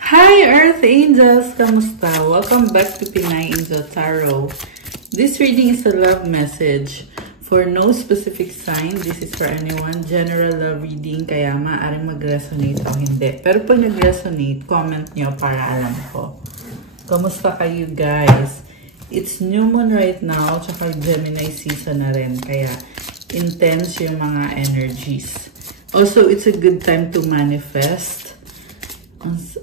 Hi Earth Angels! Kamusta? Welcome back to Pinay Angel Tarot. This reading is a love message for no specific sign. This is for anyone. General love reading, kaya maaaring mag-resonate o hindi. Pero pag nag-resonate, comment nyo para alam ko. Kamusta kayo guys? It's new moon right now, tsaka Gemini season na rin. Kaya intense yung mga energies. Also, it's a good time to manifest.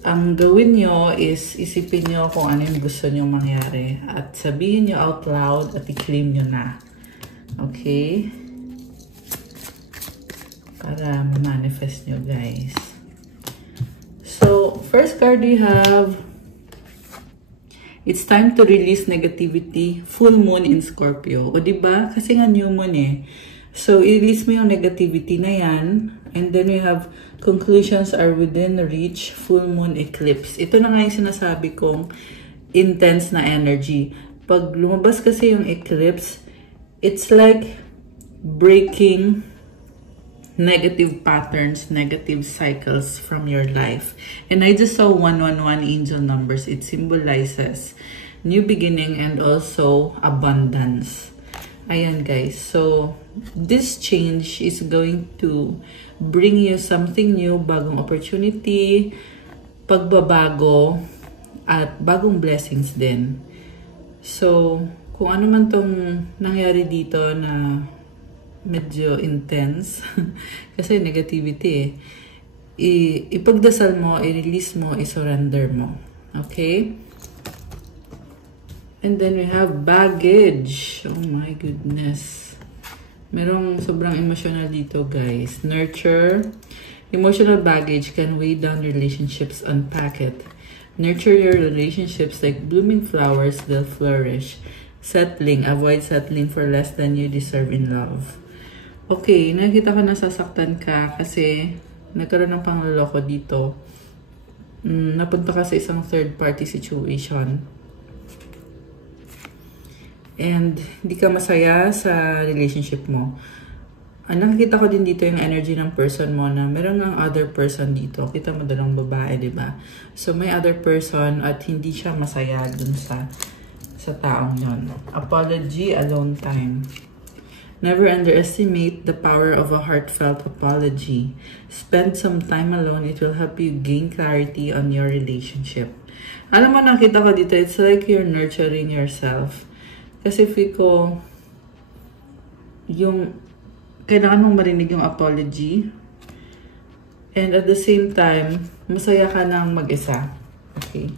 Ang gawin nyo is isipin nyo kung ano yung gusto nyo mangyari at sabihin nyo out loud at i-claim nyo na. Okay? Para manifest nyo guys. So, first card we have, it's time to release negativity, full moon in Scorpio. O diba? Kasi nga new moon eh. So, i-release mo yung negativity na yan. And then we have conclusions are within reach, full moon eclipse. Ito na nga yung sinasabi kong intense na energy. Pag lumabas kasi yung eclipse, it's like breaking negative patterns, negative cycles from your life. And I just saw 111 angel numbers. It symbolizes new beginning and also abundance. Ayan guys, so this change is going to bring you something new, bagong opportunity, pagbabago, at bagong blessings din. So, kung ano man tong nangyari dito na medyo intense, kasi negativity ipagdasal mo, i-release mo, i-surrender mo. Okay? And then we have baggage. Oh my goodness. Merong sobrang emotional dito, guys. Nurture. Emotional baggage can weigh down relationships. Unpack it. Nurture your relationships like blooming flowers. They'll flourish. Settling. Avoid settling for less than you deserve in love. Okay, nakita ko nasasaktan ka kasi nagkaroon ng pangloloko dito. Napunta ka sa isang third party situation. And hindi ka masaya sa relationship mo. Nakikita ko din dito yung energy ng person mo na meron ng other person dito. Kita mo dalang babae, diba? So may other person at hindi siya masaya dun sa taong yon. Apology, alone time. Never underestimate the power of a heartfelt apology. Spend some time alone. It will help you gain clarity on your relationship. Alam mo, nakita ko dito, it's like you're nurturing yourself. Kasi feel ko, kailangan mong marinig yung apology. And at the same time, masaya ka nang mag-isa. Okay?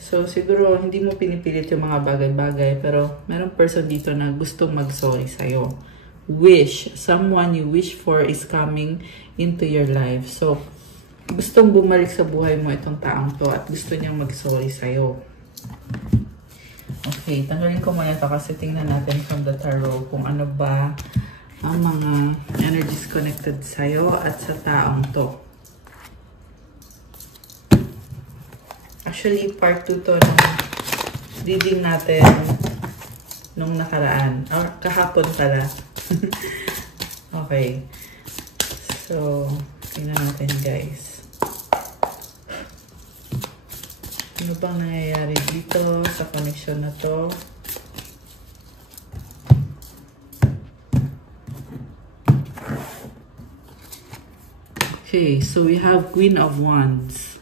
So, siguro, hindi mo pinipilit yung mga bagay-bagay, pero merong person dito na gustong mag-sorry sa'yo. Someone you wish for is coming into your life. So, gustong bumalik sa buhay mo itong taong to at gusto niyang mag-sorry sa'yo. Okay, tanggalin ko muna ito kasi tingnan natin from the tarot kung ano ba ang mga energies connected sa'yo at sa taong to. Actually, part 2 to ng reading natin nung nakaraan. Kahapon pala. Okay. So, tingnan natin guys. Ano bang nangyayari dito sa connection na to? Okay, so we have Queen of Wands.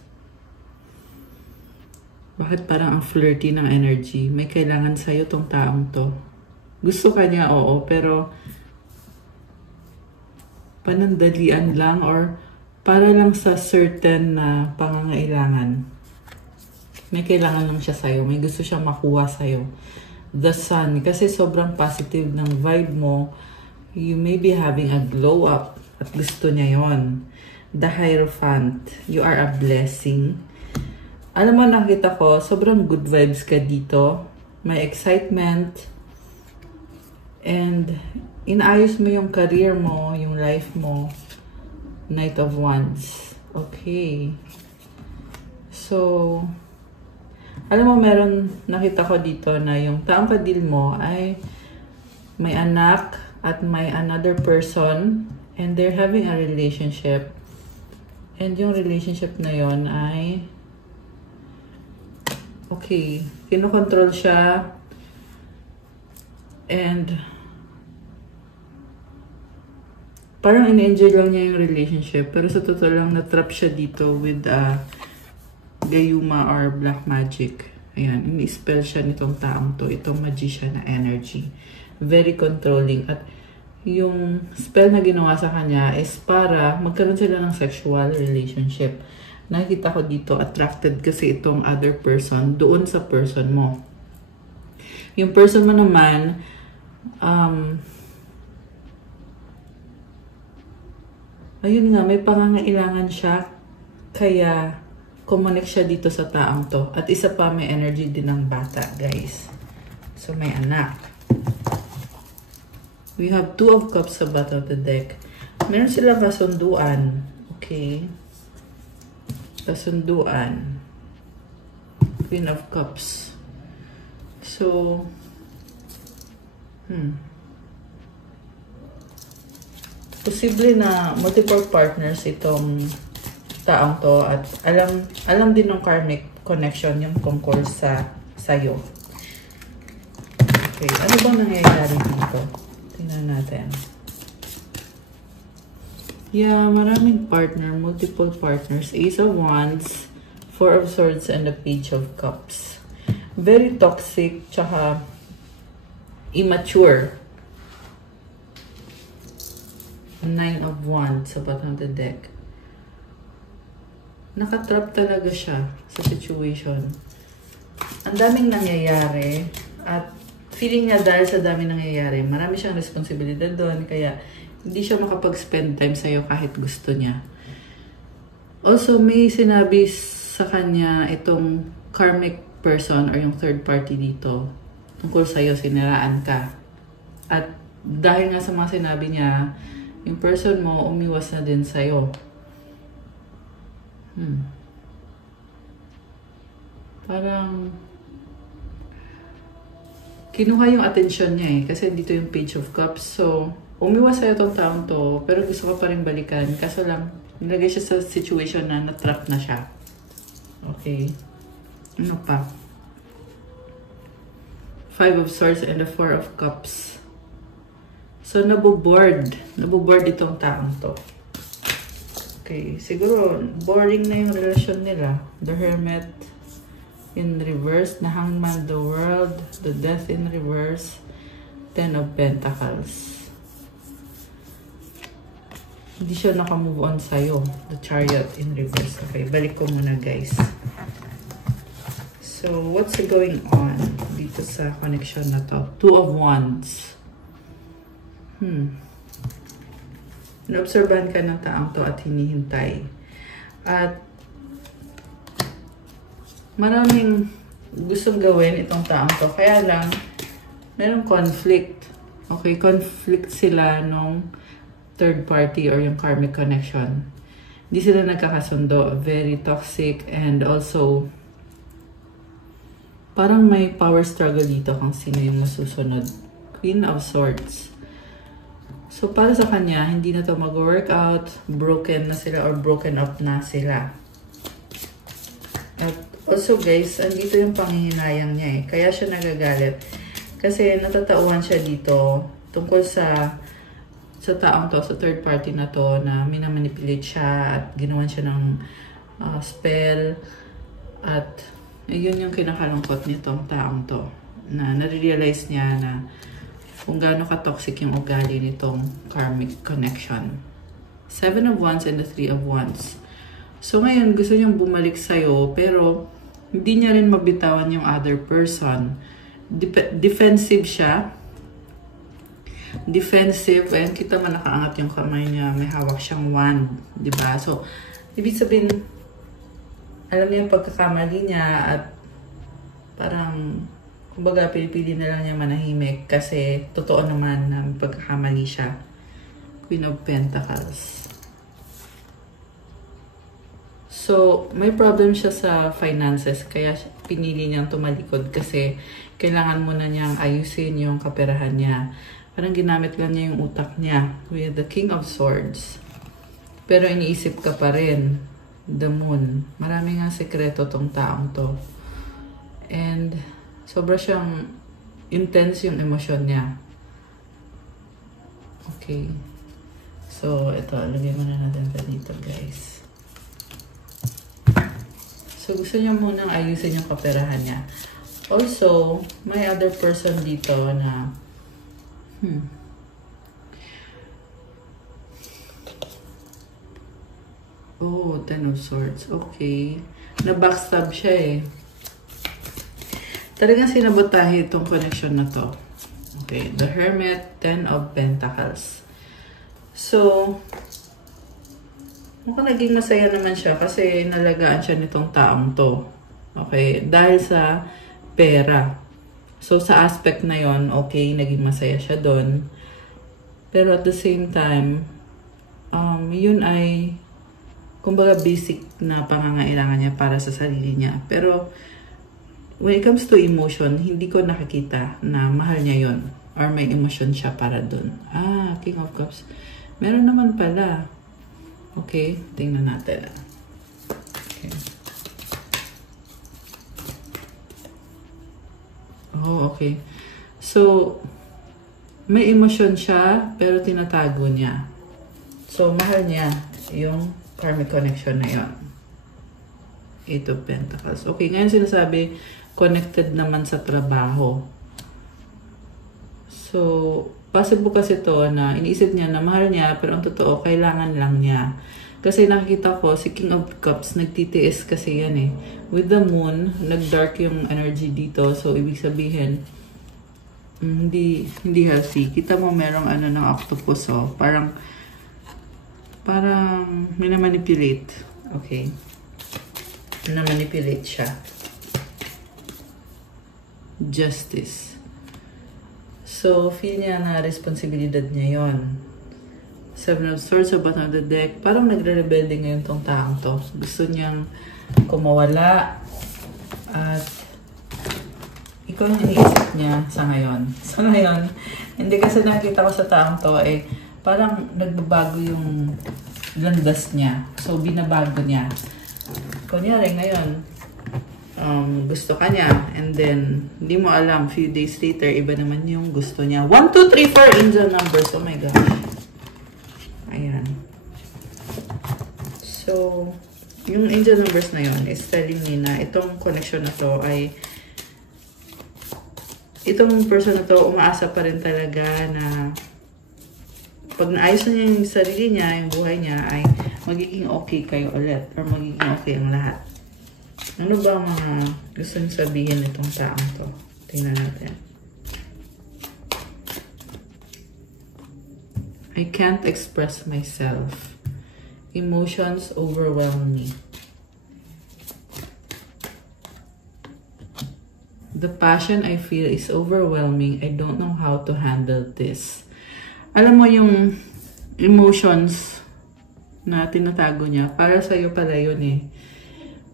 Bakit parang ang flirty ng energy? May kailangan sa'yo tong taong to. Gusto ka niya, oo, pero panandalian lang or para lang sa certain na pangangailangan. May kailangan lang siya sa'yo. May gusto siya makuha sa'yo. The Sun. Kasi sobrang positive ng vibe mo. You may be having a glow up. At gusto niya yon. The Hierophant. You are a blessing. Alam mo, nakita ko, sobrang good vibes ka dito. May excitement. And inaayos mo yung career mo, yung life mo. Knight of Wands. Okay. So, alam mo, meron nakita ko dito na yung taong kadil mo ay may anak at may another person and they're having a relationship. And yung relationship na yon ay Okay, kinokontrol siya. And parang in-enjoy lang niya yung relationship. Pero sa totoo lang, na-trap siya dito with Gayuma or Black Magic. Ayan, ini-spell siya nitong taong to. Itong magician na energy. Very controlling. At yung spell na ginawa sa kanya is para magkaroon sila ng sexual relationship. Nakikita ko dito, attracted kasi itong other person doon sa person mo. Yung person mo naman, ayun nga, may pangangailangan siya, kaya kumonek siya dito sa taong to. At isa pa, may energy din ng bata, guys. So, may anak. We have 2 of Cups sa bottom of the deck. Meron silang kasunduan. Okay. Kasunduan. Queen of Cups. So, posible na multiple partners itong taong to at alam din ng karmic connection yung tungkol sa'yo. Okay, ano bang nangyayari dito? Tingnan natin. Yeah, maraming partner, multiple partners. Ace of Wands, 4 of Swords, and the Page of Cups. Very toxic, tsaka immature. 9 of Wands sa bottom of the deck. Nakatrap talaga siya sa situation. Ang daming nangyayari at feeling niya dahil sa daming nangyayari, marami siyang responsibilidad doon, kaya hindi siya makapag-spend time sa'yo kahit gusto niya. Also, may sinabi sa kanya itong karmic person or yung third party dito tungkol sa'yo, siniraan ka. At dahil nga sa mga sinabi niya, yung person mo umiwas na din sa'yo. Parang kinuha yung atensyon niya kasi dito yung Page of Cups. So, umiwas sa'yo tong taong to, pero gusto ko pa rin balikan. Kaso lang, nilagay siya sa situation na na-trap na siya. Okay. Ano pa? 5 of Swords and the 4 of Cups. So, naboboard. Naboboard itong taong to. Okay. Siguro, boring na yung relasyon nila. The Hermit in reverse. The Hangman, the World. The Death in reverse. 10 of Pentacles. Hindi siya nakamove on sa'yo. The Chariot in reverse. Okay, balik ko muna, guys. So, what's going on dito sa connection na to? 2 of Wands. Naobserbahan ka ng taong to at hinihintay. At maraming gustong gawin itong taong to. Kaya lang, merong conflict. Okay, conflict sila nung third party or yung karmic connection. Hindi sila nagkakasundo. Very toxic and also parang may power struggle dito kung sino yung masusunod. Queen of Swords. So para sa kanya, hindi na to mag-work out, broken na sila or broken up na sila. At also guys, andito yung panghihinayang niya kaya siya nagagalit. Kasi natatauhan siya dito tungkol sa taong to, sa third party na to, na minamanipulate siya at ginawan siya ng spell. At yun yung kinakalungkot nitong taong to, na nare-realize niya na kung gaano ka-toxic yung ugali nitong karmic connection. 7 of Wands and the 3 of Wands. So ngayon, gusto niyang bumalik sa'yo, pero hindi niya rin mabitawan yung other person. Defensive siya. Defensive. Ayan, kita man nakaangat yung kamay niya. May hawak siyang wand. Diba? So, ibig sabihin, alam niya yung pagkakamali niya at parang, kumbaga, pili-pili na lang niya manahimik kasi totoo naman na pagkakamali siya. Queen of Pentacles. So, may problem siya sa finances kaya pinili niyang tumalikod kasi kailangan muna niyang ayusin yung kaperahan niya. Parang ginamit lang niya yung utak niya with the King of Swords. Pero iniisip ka pa rin. The Moon. Marami nga sekreto tong taong to. And sobra siyang intense yung emosyon niya. Okay. So, ito. Lagay muna natin ito dito, guys. So, gusto niya munang ayusin yung kaperahan niya. Also, may other person dito na oh, Ten of Swords. Okay. Na-backstab siya eh. Talagang sinabotahe itong connection na to. Okay. The Hermit, Ten of Pentacles. So, mukhang naging masaya naman siya kasi nalagaan siya nitong taong to. Okay. Dahil sa pera. So, sa aspect na yon, okay, naging masaya siya doon. Pero at the same time, yun ay kumbaga basic na pangangailangan niya para sa sarili niya. Pero when it comes to emotion, hindi ko nakikita na mahal niya yon or may emotion siya para dun. Ah, King of Cups. Meron naman pala. Okay, tingnan natin. Okay. Oh, okay. So, may emotion siya pero tinatago niya. So, mahal niya yung karmic connection na yon. Eight of Pentacles. Okay, ngayon sinasabi, connected naman sa trabaho. So, possible kasi to na iniisip niya na mahal niya, pero ang totoo, kailangan lang niya. Kasi nakikita ko, si King of Cups, nagtitiis kasi yan eh. With the Moon, nag-dark yung energy dito. So, ibig sabihin, hindi healthy. Kita mo merong ano ng octopus, oh. Parang minamanipulate. Okay. Minamanipulate siya. Justice. So, feel niya na responsibilidad niya yon. Seven of Swords sa bottom of the deck. Parang nagre-rebelde ngayon tong taong to. Gusto niyang kumawala. At ikaw yung iniisip niya sa ngayon. Sa ngayon, hindi kasi nakita ko sa taong to eh, parang nagbabago yung landas niya. So, binabago niya. Kunyari ngayon, gusto ka niya. And then, hindi mo alam, few days later, iba naman yung gusto niya. 1, 2, 3, 4 angel numbers. Oh my gosh. Ayan. So, yung angel numbers na yun is telling me na itong connection na to ay itong person na to umaasa pa rin talaga na pag naayos na niya yung sarili niya, yung buhay niya, ay magiging okay kayo ulit. Or magiging okay ang lahat. Ano ba mga gusto niyo sabihin itong taong to? Tingnan natin. I can't express myself. Emotions overwhelm me. The passion I feel is overwhelming. I don't know how to handle this. Alam mo yung emotions na tinatago niya, para sa'yo pala yun eh.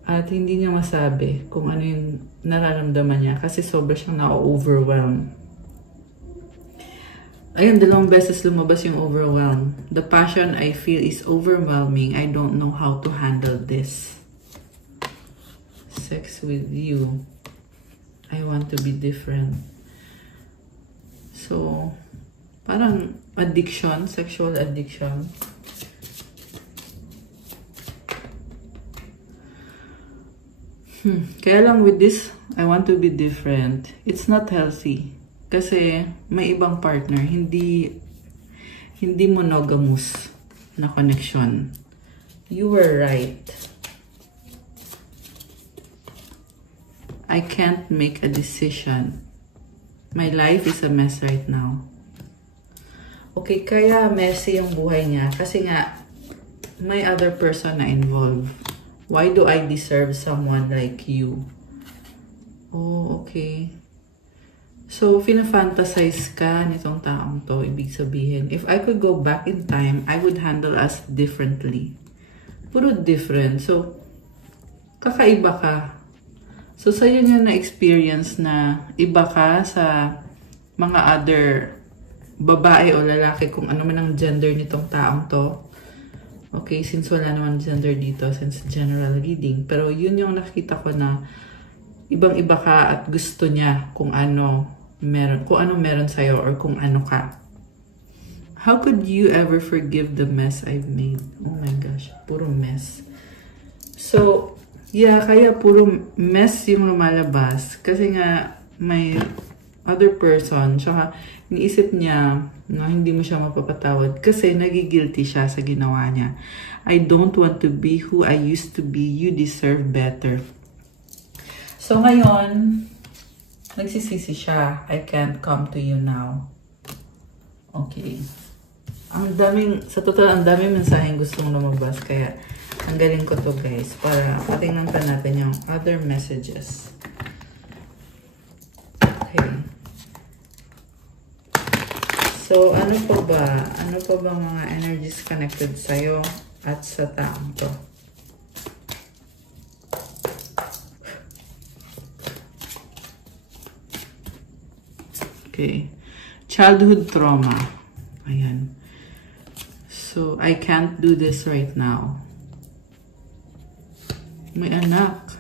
At hindi niya masabi kung ano yung nararamdaman niya kasi sobra siyang na-overwhelm. Ayun, 2 beses lumabas yung overwhelm. The passion I feel is overwhelming. I don't know how to handle this. Sex with you. I want to be different. So, parang addiction, sexual addiction. Kaya lang with this, I want to be different. It's not healthy. Kasi may ibang partner, hindi monogamous na connection. You were right. I can't make a decision. My life is a mess right now. Okay, kaya messy yung buhay niya kasi nga may other person na involved. Why do I deserve someone like you? Oh, okay. So, fina-fantasize ka nitong taong to. Ibig sabihin, if I could go back in time, I would handle us differently. Puro different. So, kakaiba ka. So, sa'yo niya na-experience na iba ka sa mga other babae o lalaki, kung ano man ang gender nitong taong to. Okay, since wala naman gender dito, since general reading. Pero yun yung nakita ko na ibang-iba ka at gusto niya kung anong meron sa'yo or kung ano ka. How could you ever forgive the mess I've made? Oh my gosh, puro mess. So, yeah, kaya puro mess yung lumalabas. Kasi nga, may other person, tsaka iniisip niya na hindi mo siya mapapatawad kasi nagigilty siya sa ginawa niya. I don't want to be who I used to be. You deserve better. So, ngayon, nagsisisi siya. I can't come to you now. Okay. Sa total, ang daming mensaheng gustong lumabas. Kaya, ang galing ko to guys. Para patingnan pa natin yung other messages. Okay. So, ano pa ba? Ano pa ba mga energies connected sa'yo at sa taong to? Okay. Childhood trauma. Ayan. So, I can't do this right now. May anak.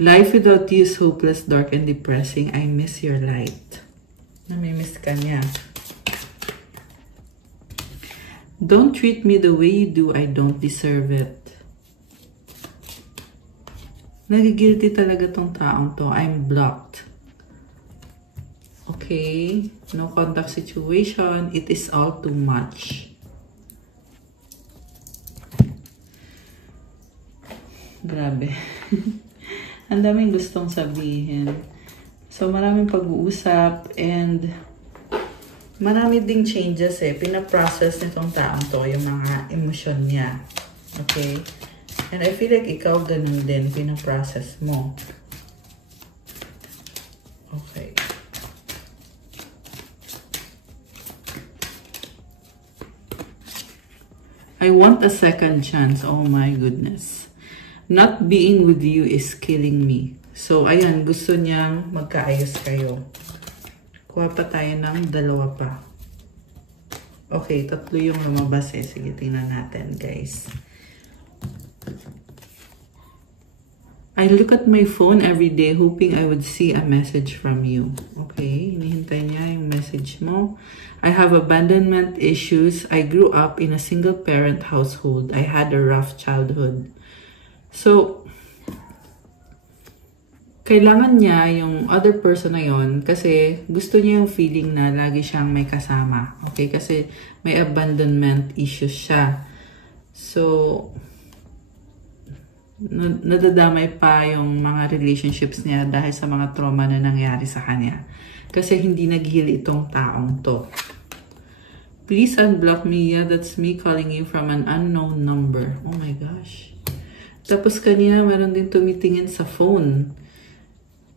Life without you is hopeless, dark, and depressing. I miss your light. Namimiss ka niya. Don't treat me the way you do. I don't deserve it. Nagigilty talaga tong taong to. I'm blocked. Okay. No contact situation. It is all too much. Grabe. Ang daming gustong sabihin. So, maraming pag-uusap and marami ding changes eh. Pinaprocess nitong taong to yung mga emosyon niya. Okay? And I feel like ikaw ganun din. Pinaprocess mo. Okay. I want a second chance. Oh my goodness. Not being with you is killing me. So, ayan, gusto niyang magkaayos kayo. Kuha pa tayo ng dalawa pa. Okay, tatlo yung lumabas eh. Sige, tingnan natin, guys. I look at my phone every day hoping I would see a message from you. Okay, hinihintay niya yung message mo. I have abandonment issues. I grew up in a single-parent household. I had a rough childhood. So, kailangan niya yung other person na yon kasi gusto niya yung feeling na lagi siyang may kasama. Okay? Kasi may abandonment issues siya. So, nadadamay pa yung mga relationships niya dahil sa mga trauma na nangyari sa kanya. Kasi hindi nag-heal itong taong to. Please unblock me. Yeah, that's me calling you from an unknown number. Oh my gosh. Tapos kanina, meron din tumitingin sa phone.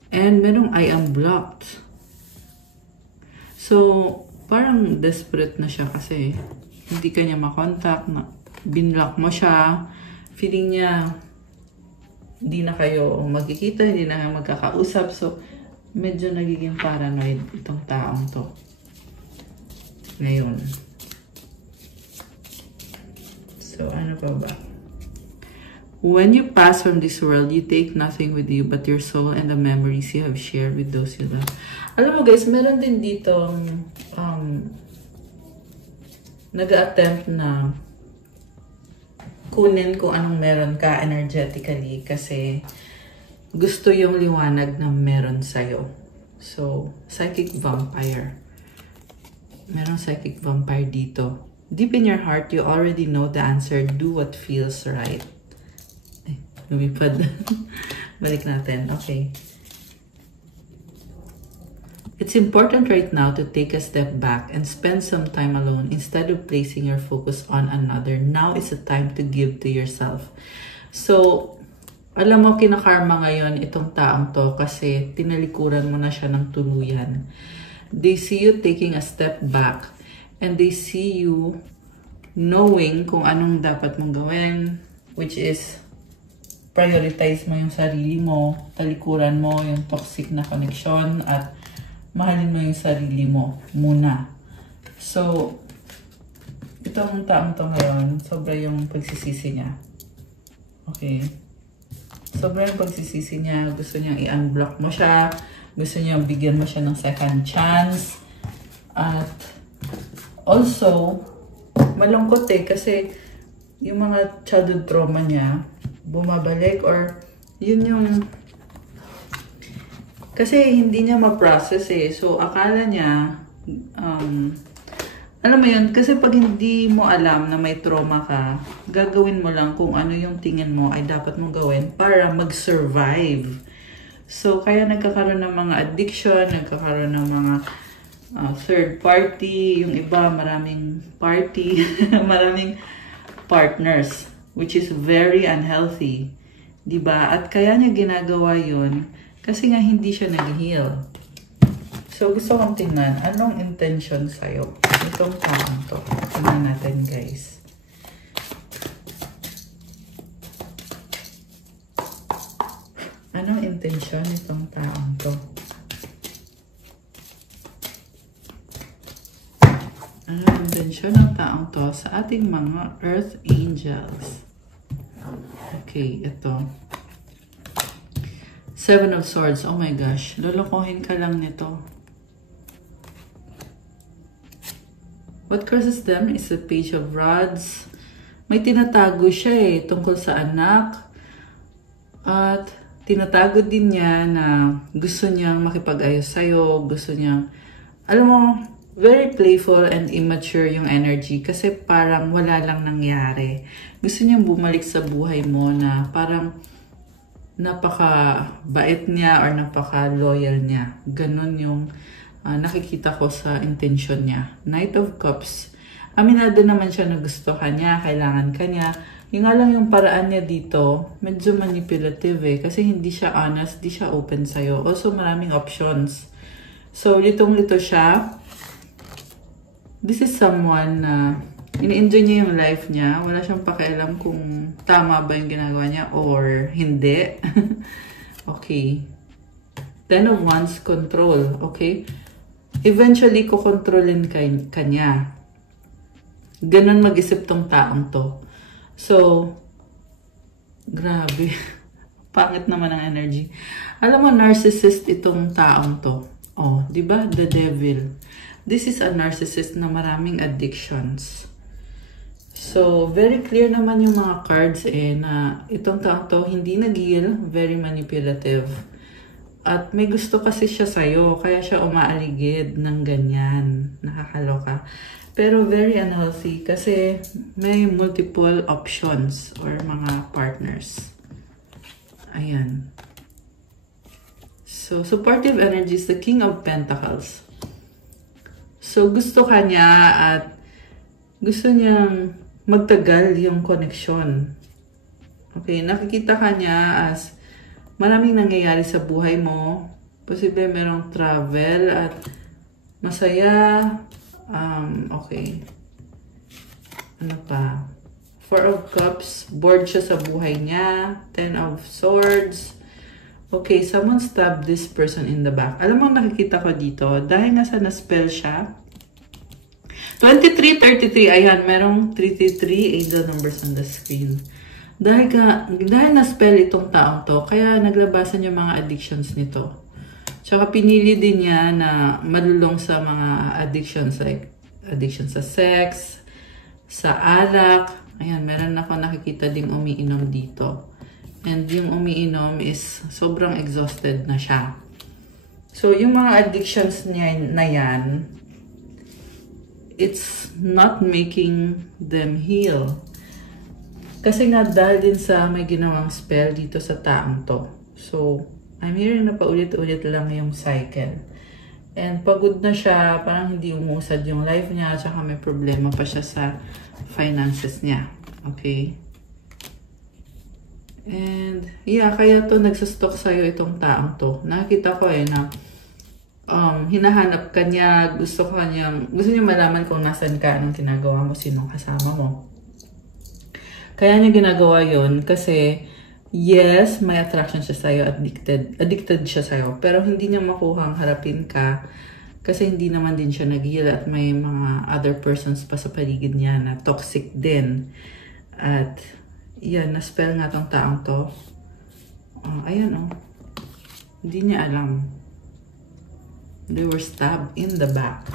And merong I am blocked. So, parang desperate na siya kasi hindi ka niya makontak. Binlock mo siya. Feeling niya, hindi na kayo magkikita, hindi na kayo magkakausap. So, medyo nagiging paranoid itong taong to. Ngayon. So, ano pa ba? When you pass from this world, you take nothing with you but your soul and the memories you have shared with those you love. Alam mo guys, meron din dito nag-attempt na kunin kung anong meron ka energetically kasi gusto yung liwanag na meron sa'yo. So, psychic vampire. Merong psychic vampire dito. Deep in your heart, you already know the answer. Do what feels right. Lumipad. Balik natin. Okay. It's important right now to take a step back and spend some time alone instead of placing your focus on another. Now is the time to give to yourself. So, alam mo, kinakarma ngayon itong taong to kasi tinalikuran mo na siya ng tuluyan. They see you taking a step back and they see you knowing kung anong dapat mong gawin, which is prioritize mo yung sarili mo, talikuran mo yung toxic na connection, at mahalin mo yung sarili mo muna. So, itong taong to ngayon, sobra yung pagsisisi niya. Okay. Sobrang pagsisisi niya. Gusto niyang i-unblock mo siya. Gusto niyang bigyan mo siya ng second chance. At also, malungkot kasi yung mga childhood trauma niya bumabalik, or yun yung kasi hindi niya ma-process So, akala niya, alam mo yun, kasi pag hindi mo alam na may trauma ka, gagawin mo lang kung ano yung tingin mo ay dapat mong gawin para mag-survive. So, kaya nagkakaroon ng mga addiction, nagkakaroon ng mga third party, yung iba maraming party, maraming partners, which is very unhealthy. Diba? At kaya niya ginagawa yun kasi nga hindi siya nag-heal. So, gusto kong tingnan, anong intention sa'yo? Itong taong to. Tingnan natin, guys. Anong intention itong taong to? Anong intention ng taong to sa ating mga Earth Angels? Okay, ito. Seven of Swords. Oh my gosh. Lolokohin ka lang nito. What crosses them is the Page of Rods. May tinatago siya tungkol sa anak. At tinatago din niya na gusto niyang makipag-ayos sa'yo. Gusto niyang, alam mo, very playful and immature yung energy kasi parang wala lang nangyari. Gusto niyang bumalik sa buhay mo na parang napaka-bait niya or napaka-loyal niya. Ganon yung nakikita ko sa intention niya. Knight of Cups. Aminado naman siya na gusto ka niya, kailangan ka niya. Yung nga lang yung paraan niya dito, medyo manipulative kasi hindi siya honest, hindi siya open sa'yo. Also, maraming options. So, litong-lito siya. This is someone na ini-enjoy niya yung life niya. Wala siyang pakialam kung tama ba yung ginagawa niya or hindi. Okay. Ten of Wands, control. Okay? Eventually, kukontrolin ka niya. Ganon mag-isip tong taong to. So, grabe. Pangit naman ang energy. Alam mo, narcissist itong taong to. Oh, di ba? The Devil. This is a narcissist na maraming addictions. So, very clear naman yung mga cards na itong taong to hindi nag-heal, very manipulative. At may gusto kasi siya sa'yo, kaya siya umaaligid ng ganyan. Nakakaloka. Pero very unhealthy kasi may multiple options or mga partners. Ayan. So, supportive energy is the King of Pentacles. So, gusto ka niya at gusto niyang magtagal yung connection. Okay, nakikita ka niya as maraming nangyayari sa buhay mo. Posible merong travel at masaya. Okay. Ano pa? Four of Cups. Bored siya sa buhay niya. Ten of Swords. Okay, someone stabbed this person in the back. Alam mo, nakikita ko dito, dahil nasa na-spell siya. 2333, ayan, merong 333 angel numbers on the screen. Dahil na-spell itong taong to, kaya naglabasan yung mga addictions nito. Tsaka pinili din niya na malulong sa mga addictions, like addiction sa sex, sa alak. Ayan, meron ako nakikita ding umiinom dito. And yung umiinom is sobrang exhausted na siya. So, yung mga addictions niya na yan, it's not making them heal. Kasi nga dahil din sa may ginawang spell dito sa taong to. So, I'm hearing na paulit-ulit lang yung cycle. And pagod na siya, parang hindi umusad yung life niya, tsaka may problema pa siya sa finances niya. Okay? And, yeah, kaya to nagsastock sa'yo itong taong to. Nakita ko na hinahanap ka niya, gusto niya malaman kung nasan ka, anong ginagawa mo, sinong kasama mo. Kaya niya ginagawa yon kasi, yes, may attraction siya sa'yo, addicted siya sa'yo, pero hindi niya makuhang harapin ka kasi hindi naman din siya nag-heal at may mga other persons pa sa paligid niya na toxic din. At, yan, na-spell nga tong taong to. Ayan, oh. Hindi niya alam. They were stabbed in the back.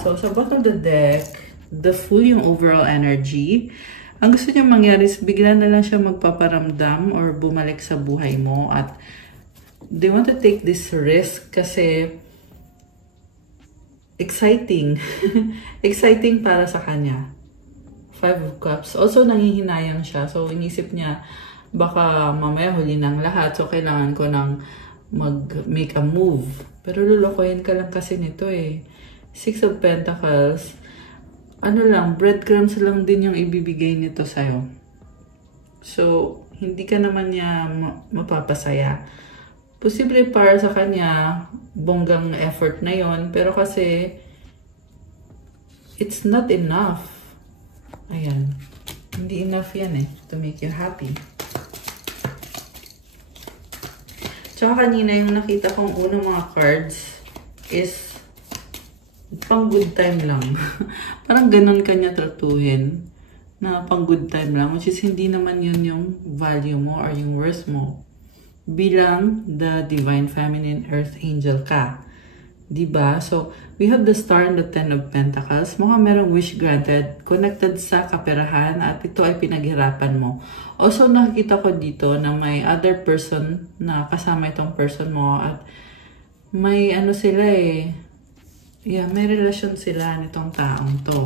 So, sa bottom of the deck, the Fool yung overall energy. Ang gusto niya mangyari is bigla na lang siya magpaparamdam or bumalik sa buhay mo. At they want to take this risk kasi exciting. Exciting para sa kanya. 5 of Cups. Also, nangihinayang siya. So, inisip niya, baka mamaya huli ng lahat. So, kailangan ko ng mag-make a move. Pero lulukoyin ka lang kasi nito eh. 6 of Pentacles. Ano lang, breadcrumbs lang din yung ibibigay nito sa'yo. So, hindi ka naman niya mapapasaya. Posible para sa kanya, bonggang effort na yon. Pero kasi, it's not enough. Ayan. Hindi enough yan eh, to make you happy. Tsaka kanina yung nakita kong unang mga cards is pang good time lang. Parang ganun kanya tratuhin na pang good time lang. Which is hindi naman yun yung value mo or yung worth mo. Bilang the Divine Feminine Earth Angel ka. Diba? So, we have the Star and the Ten of Pentacles. Mukhang merong wish granted. Connected sa kaperahan at ito ay pinaghirapan mo. Also, nakikita ko dito na may other person na kasama itong person mo at may ano sila eh. Yeah, may relasyon sila nitong taong to.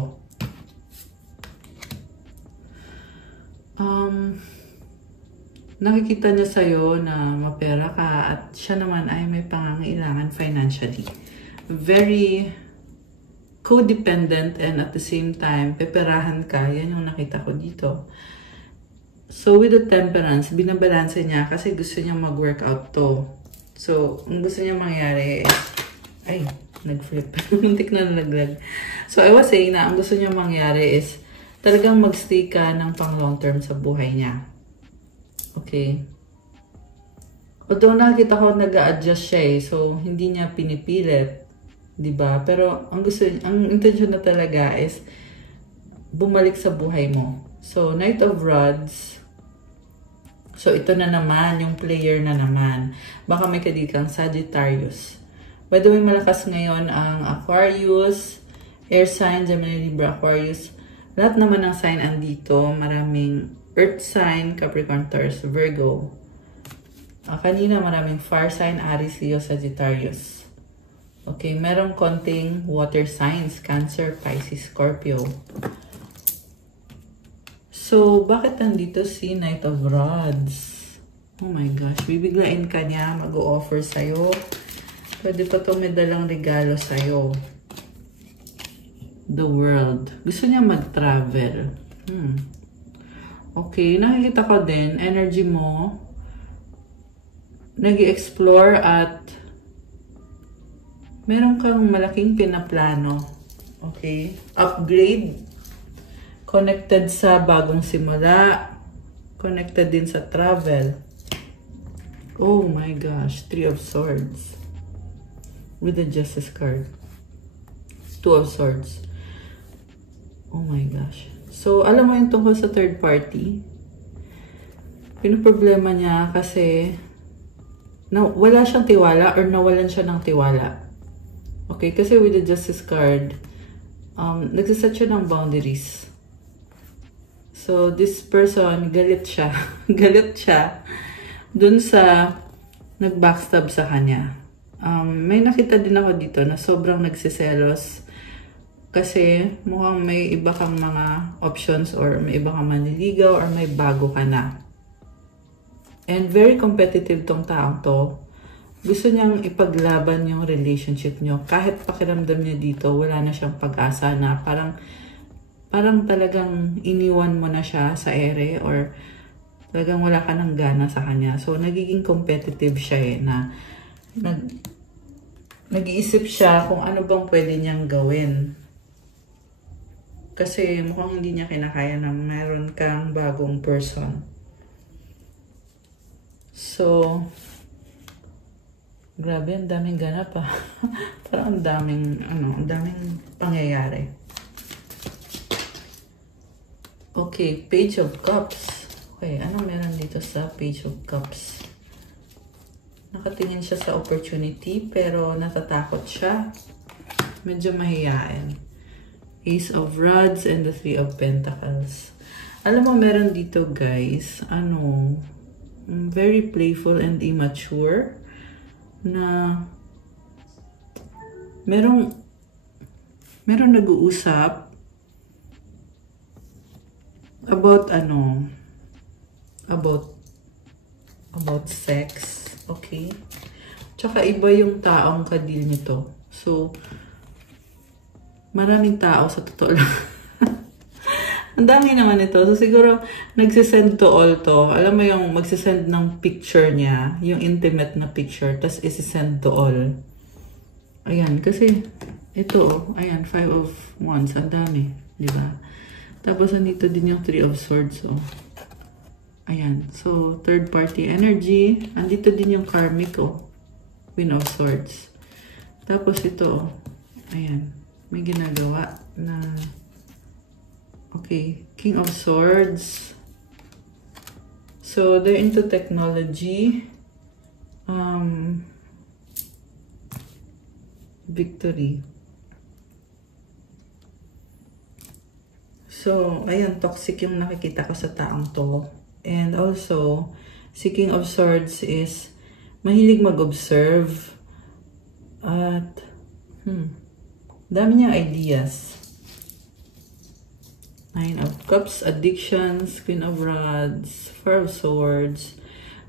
Nakikita niya sa'yo na mapera ka at siya naman ay may pangangailangan financially. Very codependent and at the same time, peperahan ka. Yan yung nakita ko dito. So, with the Temperance, binabalanse niya kasi gusto niya mag-workout to. So, ang gusto niya mangyari is, ay, nag-flip. Muntik na nalaglag. So, I was saying na ang gusto niya mangyari is talagang mag-stay ka ng pang long term sa buhay niya. Okay. Although nakita ko nag-a-adjust siya eh. So, hindi niya pinipilit. Diba? Pero, ang intention na talaga is bumalik sa buhay mo. So, Knight of Rods. So, ito na naman, yung player na naman. Baka may kadikang Sagittarius. By the way, malakas ngayon ang Aquarius, Air sign, Gemini, Libra, Aquarius. Lahat naman ng sign andito. Maraming Earth sign, Capricorn, Taurus, Virgo. Kanina maraming Fire sign, Aries, Leo, Sagittarius. Okay, merong konting water signs, Cancer, Pisces, Scorpio. So, bakit nandito si Knight of Rods? Oh my gosh, bibiglain ka niya, mag-o-offer sa'yo. Pwede pa ito may dalang regalo sa'yo. The World. Gusto niya mag-travel. Okay, nakikita ko din, energy mo, nag-explore at meron kang malaking pinaplano. Okay? Upgrade. Connected sa bagong simula. Connected din sa travel. Oh my gosh. 3 of Swords. With the Justice card. 2 of Swords. Oh my gosh. So, alam mo yung tungkol sa third party? Pinoproblema niya kasi wala siyang tiwala or nawalan siya ng tiwala. Okay, kasi with the Justice card, nagsiset siya ng boundaries. So, this person, galit siya. Galit siya dun sa nag-backstab sa kanya. May nakita din ako dito na sobrang nagsiselos kasi mukhang may iba kang mga options or may iba kang manliligaw or may bago ka na. And very competitive tong taong to. Gusto niyang ipaglaban yung relationship niyo. Kahit pakiramdam niya dito, wala na siyang pag-asa na parang talagang iniwan mo na siya sa ere or talagang wala ka ng gana sa kanya. So, nagiging competitive siya eh, na nag-iisip siya kung ano bang pwede niyang gawin. Kasi mukhang hindi niya kinakaya na meron kang bagong person. So, grabe, ang daming ganap pa. Parang ang daming pangyayari. Okay, Page of Cups. Okay, ano meron dito? dito sa Page of Cups. Nakatingin siya sa opportunity, pero natatakot siya. Medyo mahiyain. Ace of Rods and the Three of Pentacles. Alam mo, meron dito guys, very playful and immature na merong nag-uusap about about sex, okay? Tsaka iba yung taong kadil nito. So, maraming tao sa totoo lang. Ang dami naman ito. So, siguro, nagsisend to all to. Alam mo yung magsisend ng picture niya, yung intimate na picture, tas isisend to all. Ayan, kasi, ito, ayan, 5 of Wands. Ang dami, di ba? Tapos, nandito din yung 3 of Swords, oh. Ayan. So, third party energy. Andito din yung karmic, oh. Queen of Swords. Tapos, ito, oh. Ayan. May ginagawa na okay, King of Swords. So, they're into technology. Victory. So, ayan, toxic yung nakikita ko sa taong to. And also, si King of Swords is mahilig mag-observe. At, dami niyang ideas. Nine of Cups, addictions, Queen of Rods, 4 of Swords.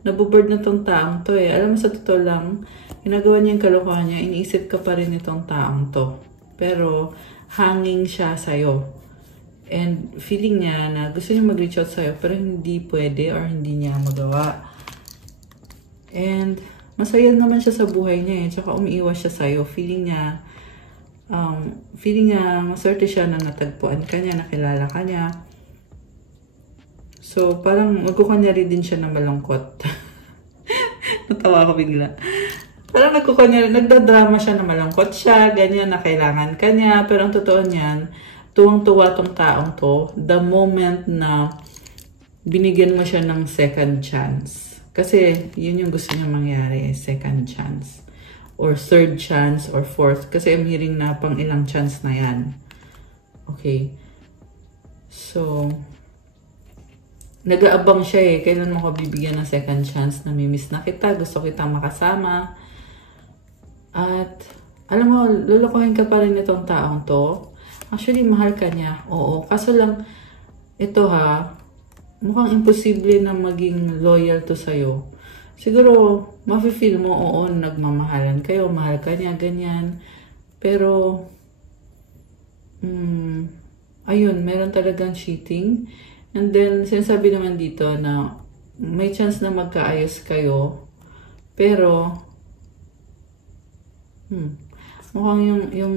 Naboboard na tong taong to eh. Alam mo, sa totoo lang, ginagawa niya yung kalokohan niya, iniisip ka pa rin itong taong to. Pero, hanging siya sa'yo. And feeling niya na gusto niya mag-reach out sa'yo, pero hindi pwede or hindi niya magawa. And, masaya naman siya sa buhay niya eh. Tsaka umiiwas siya sa'yo. Feeling niya, maswerte siya na natagpuan ka niya, nakilala ka niya. So, parang magkukanyari din siya na malungkot. Natawa ko bigla. Parang nagdadrama siya na malungkot siya, ganyan, na kailangan ka niya. Pero ang totoo niyan, tuwang-tuwa tong taong to, the moment na binigyan mo siya ng second chance. Kasi, yun yung gusto niya mangyari, second chance. Or third chance, or fourth. Kasi I'm hearing na pang ilang chance na yan. Okay. So, nag-aabang siya eh. Kailan mo ko bibigyan ng second chance? Namimiss na kita. Gusto kita makasama. At, alam mo, lulukuhin ka pa rin itong taong to. Actually, mahal ka niya. Oo. Kaso lang, ito ha, mukhang imposible na maging loyal to sa'yo. Siguro, mafe-feel mo, oo, nagmamahalan kayo, mahal ka niya, ganyan. Pero, ayun, meron talagang cheating. And then, sinasabi naman dito na may chance na magkaayos kayo. Pero, mukhang yung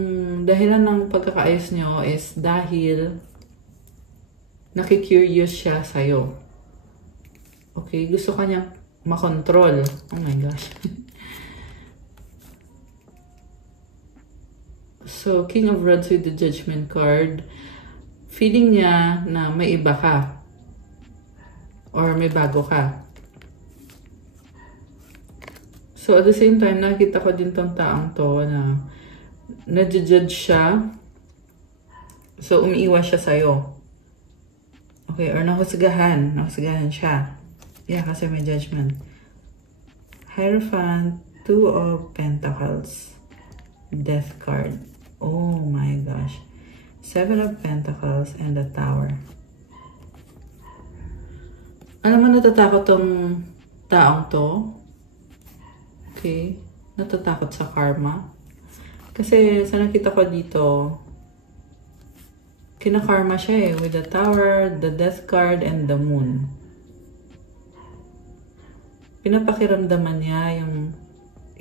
dahilan ng pagkakaayos nyo is dahil nakikurious siya sa'yo. Okay, gusto ka niyang makontrol. Oh my gosh. So, King of Rods with the Judgment card. Feeling niya na may iba ka. Or may bago ka. So, at the same time, nakita ko din tong taong to na nadjudge siya. So, umiiwas siya sa'yo. Okay, or nahusgahan. Nahusgahan siya. Yeah, kasi may judgment. Hierophant, 2 of Pentacles. Death card. Oh my gosh. 7 of Pentacles and the Tower. Alam mo, natatakot tong taong to. Okay. Natatakot sa karma. Kasi sa nakita ko dito, kinakarma siya eh. With the Tower, the Death card, and the Moon. Pinapakiramdaman niya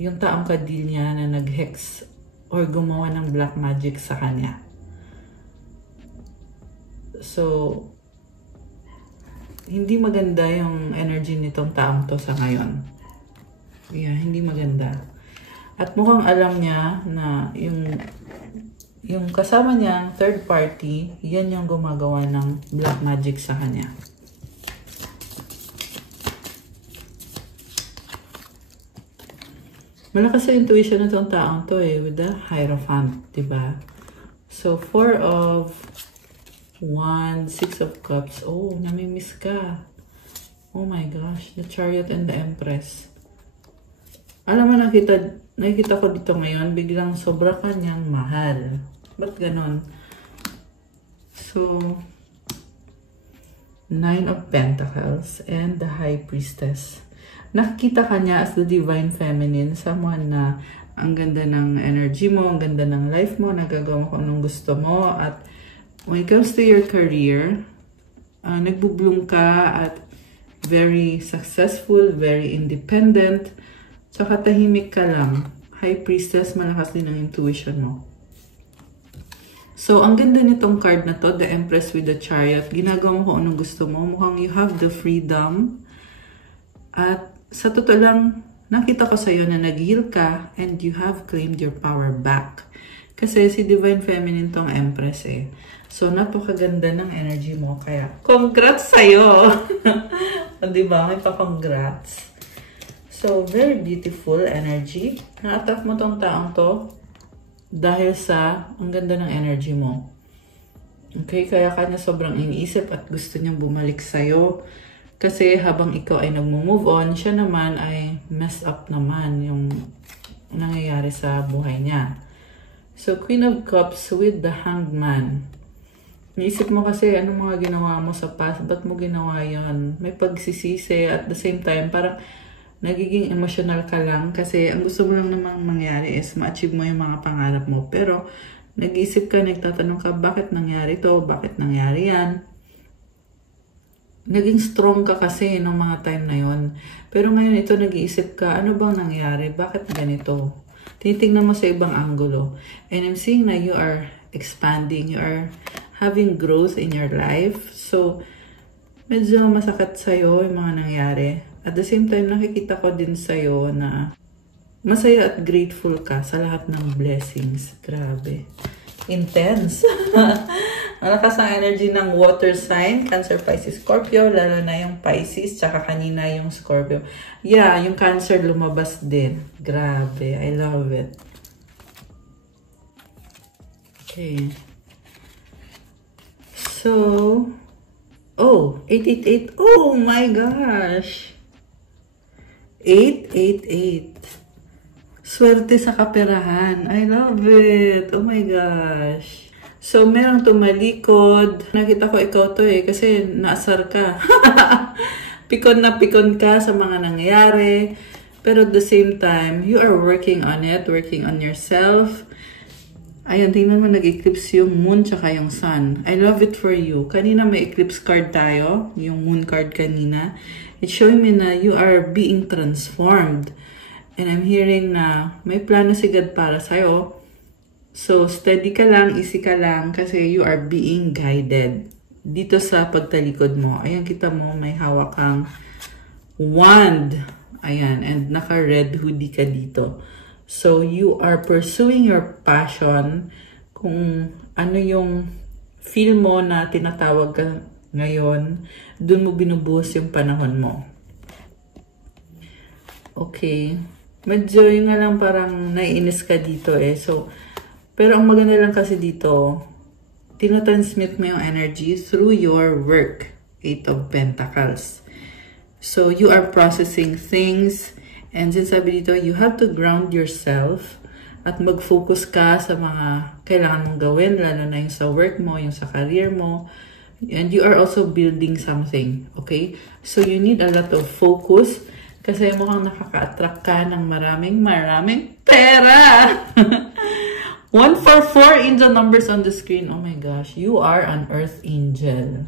yung taong kadil niya na nag-hex or gumawa ng black magic sa kanya. So, hindi maganda yung energy nitong taong to sa ngayon. Yeah, hindi maganda. At mukhang alam niya na yung kasama niyang third party, yan yung gumagawa ng black magic sa kanya. Malakas yung intuition na itong taong to eh, with the Hierophant, diba? So, 4 of Wands, 6 of Cups. Oh, namimiss ka. Oh my gosh, the Chariot and the Empress. Alam mo, nakita ko dito ngayon, biglang sobra kanyang mahal. Ba't ganon? So, 9 of Pentacles and the High Priestess. Nakikita ka niya as the Divine Feminine, someone na ang ganda ng energy mo, ang ganda ng life mo, nagagawa mo kung anong gusto mo. At when it comes to your career, nagbubloom ka at very successful, very independent, tsaka tahimik ka lang. High Priestess, malakas din ang intuition mo. So, ang ganda nitong card na to, the Empress with the Chariot. Ginagawa mo kung anong gusto mo. Mukhang you have the freedom. At sa totoo lang, nakita ko sa'yo na nag-heal ka and you have claimed your power back. Kasi si Divine Feminine tong Empress eh. So, napakaganda ng energy mo. Kaya, congrats sa'yo! Diba? May pa-congrats. So, very beautiful energy. Na-attack mo tong taong to. Dahil sa ang ganda ng energy mo. Okay, kaya kanya sobrang iniisip at gusto niyang bumalik sa'yo. Kasi habang ikaw ay nag-move on, siya naman ay messed up naman yung nangyayari sa buhay niya. So, Queen of Cups with the Hanged Man. Niisip mo kasi anong mga ginawa mo sa past, ba't mo ginawa yan? May pagsisisi at the same time, parang nagiging emotional ka lang kasi ang gusto mo lang namang mangyari is ma-achieve mo yung mga pangarap mo. Pero nag-iisip ka, nagtatanong ka, bakit nangyari to? Bakit nangyari yan? Naging strong ka kasi nung mga time na yon. Pero ngayon ito nag-iisip ka, ano bang nangyari? Bakit ganito? Tinitingnan mo sa ibang anggulo. And I'm seeing na you are expanding, you are having growth in your life. So, medyo masakit sa'yo yung mga nangyari. At the same time, nakikita ko din sa'yo na masaya at grateful ka sa lahat ng blessings. Grabe. Intense. Malakas ang energy ng water sign, Cancer, Pisces, Scorpio, lalo na yung Pisces, tsaka kanina yung Scorpio. Yeah, yung Cancer lumabas din. Grabe. I love it. Okay. So, oh, 888. Oh my gosh. 888. Swerte sa kaperahan. I love it. Oh my gosh. So, merong tumalikod. Nakita ko ikaw to eh, kasi naasar ka. Pikon na pikon ka sa mga nangyayari. Pero at the same time, you are working on it, working on yourself. Ayan, tingnan mo, nag-eclipse yung moon tsaka yung sun. I love it for you. Kanina may eclipse card tayo, yung moon card kanina. It's showing me na you are being transformed. And I'm hearing na may plano si God para sa'yo. So, steady ka lang, easy ka lang, kasi you are being guided. Dito sa pagtalikod mo, ayan, kita mo, may hawak kang wand. Ayan, and naka-red hoodie ka dito. So, you are pursuing your passion. Kung ano yung feel mo na tinatawag ka ngayon, dun mo binubuhos yung panahon mo. Okay. Medyo yung nga lang parang naiinis ka dito eh. So, pero ang maganda lang kasi dito, tinatransmit mo yung energy through your work. 8 of Pentacles. So, you are processing things. And sinasabi dito, you have to ground yourself at mag-focus ka sa mga kailangan mong gawin, lalo na yung sa work mo, yung sa career mo. And you are also building something, okay? So, you need a lot of focus kasi mukhang nakaka-attract ka ng maraming pera! 144 angel numbers on the screen. Oh my gosh, you are an earth angel.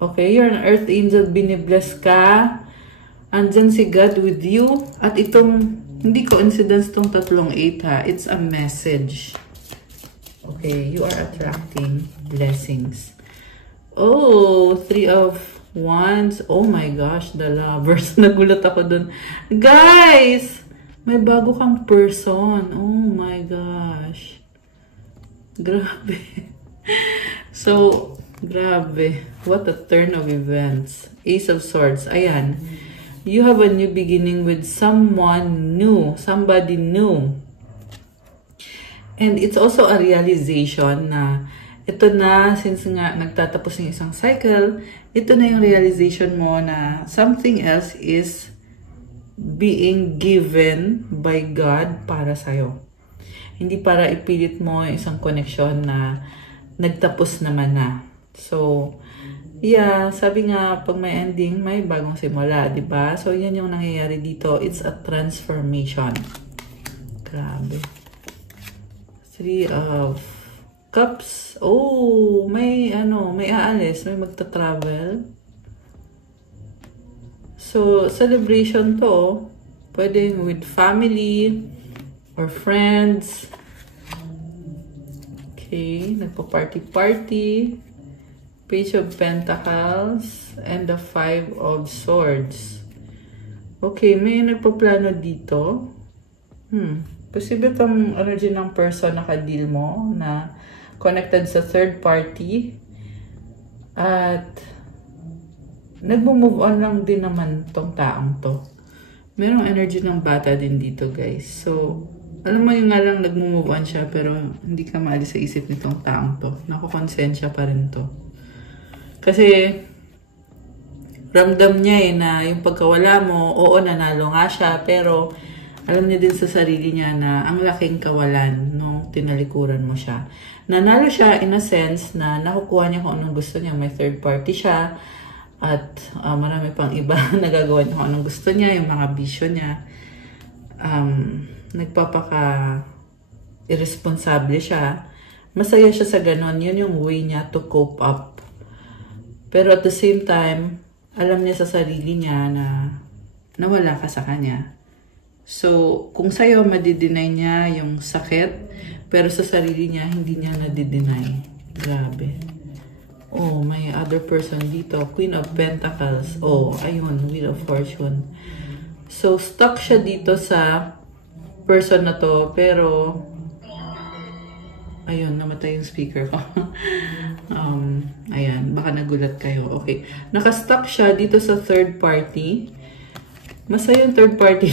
Okay, you're an earth angel, binibless ka. Andyan si God with you. At itong, hindi coincidence tong 38 ha. It's a message. Okay, you are attracting blessings. Oh, 3 of Wands. Oh my gosh, the Lovers. Nagulat ako dun. Guys! May bago kang person. Oh my gosh. Grabe. So, grabe. What a turn of events. Ace of Swords. Ayan. you have a new beginning with someone new, somebody new. And it's also a realization na ito na, since nga nagtatapos yung isang cycle, ito na yung realization mo na something else is being given by God para sa'yo. Hindi para ipilit mo yung isang connection na nagtapos naman na. So, yeah, sabi nga, pag may ending, may bagong simula, diba? So, yan yung nangyayari dito. It's a transformation. Grabe. 3 of Cups. Oh, may aalis, may magta-travel. So, celebration to. Pwede with family or friends. Okay, nagpa-party-party. Page of Pentacles and the 5 of Swords. Okay, may nagpaplano dito. Posible itong energy ng person na ka-deal mo na connected sa third party. At nagmo-move on lang din naman tong taong to. Merong energy ng bata din dito, guys. So, alam mo yung nga lang nagmo-move on siya pero hindi ka maalis sa isip nitong taong to. Nakukonsensya pa rin to. Kasi, ramdam niya na yung pagkawala mo, oo, nanalo nga siya, pero alam niya din sa sarili niya na ang laking kawalan nung tinalikuran mo siya. Nanalo siya in a sense na nakukuha niya kung anong gusto niya. May third party siya at marami pang iba nagagawa niya kung anong gusto niya, yung mga bisyo niya. Nagpapaka-irresponsable siya. Masaya siya sa ganon. Yun yung way niya to cope up. Pero at the same time, alam niya sa sarili niya na nawala ka sa kanya. So, kung sa'yo, madi-deny niya yung sakit, pero sa sarili niya, hindi niya nadi-deny. Grabe. Oh, may other person dito. Queen of Pentacles. Oh, ayun, Wheel of Fortune. So, stuck siya dito sa person na to, pero ayun, namatay yung speaker ko. Ayan, baka nagulat kayo. Okay. Nakastuck siya dito sa third party. Masaya yung third party.